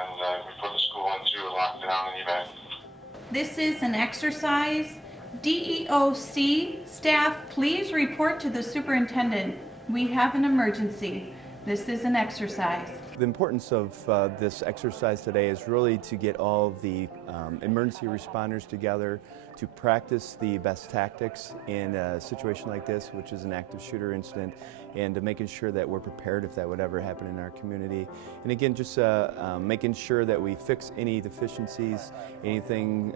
and we put the school into a lockdown event. This is an exercise. DEOC staff, please report to the superintendent. We have an emergency. This is an exercise. The importance of this exercise today is really to get all of the emergency responders together to practice the best tactics in a situation like this, which is an active shooter incident, and to making sure that we're prepared if that would ever happen in our community. And again, just making sure that we fix any deficiencies, anything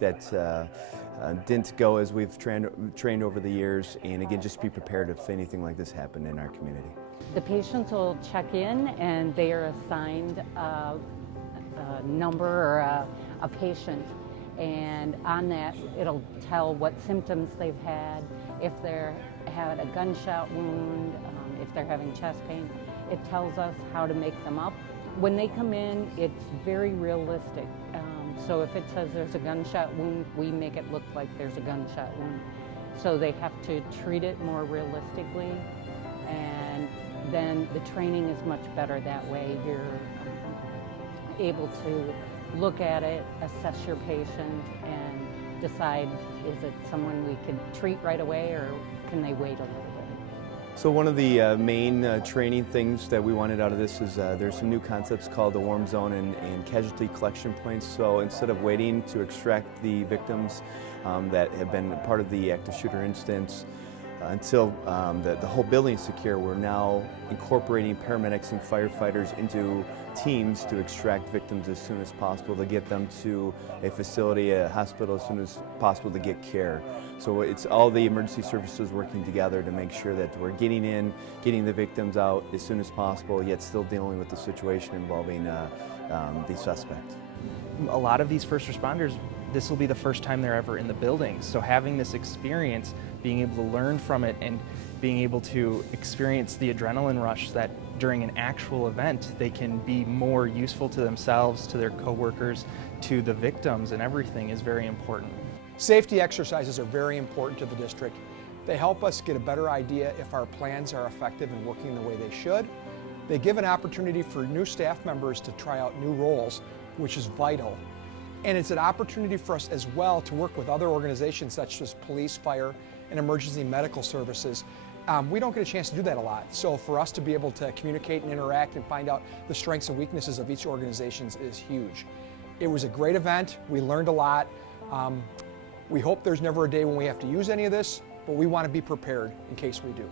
that didn't go as we've trained over the years, and again, just be prepared if anything like this happened in our community. The patients will check in and they are assigned a number or a patient, and on that it'll tell what symptoms they've had, if they're had a gunshot wound, if they're having chest pain. It tells us how to make them up. When they come in, it's very realistic. So if it says there's a gunshot wound, we make it look like there's a gunshot wound. So they have to treat it more realistically, and then the training is much better that way. You're able to look at it, assess your patient, and decide, is it someone we could treat right away or can they wait a little bit? So one of the main training things that we wanted out of this is there's some new concepts called the warm zone and casualty collection points. So instead of waiting to extract the victims that have been part of the active shooter incidents until the whole building is secure, we're now incorporating paramedics and firefighters into teams to extract victims as soon as possible, to get them to a facility, a hospital, as soon as possible to get care. So it's all the emergency services working together to make sure that we're getting in, getting the victims out as soon as possible, yet still dealing with the situation involving the suspect. A lot of these first responders, this will be the first time they're ever in the building. So having this experience, being able to learn from it and being able to experience the adrenaline rush that during an actual event they can be more useful to themselves, to their coworkers, to the victims, and everything is very important. Safety exercises are very important to the district. They help us get a better idea if our plans are effective and working the way they should. They give an opportunity for new staff members to try out new roles, which is vital. And it's an opportunity for us as well to work with other organizations such as police, fire, and emergency medical services. We don't get a chance to do that a lot. So for us to be able to communicate and interact and find out the strengths and weaknesses of each organization is huge. It was a great event. We learned a lot. We hope there's never a day when we have to use any of this, but we want to be prepared in case we do.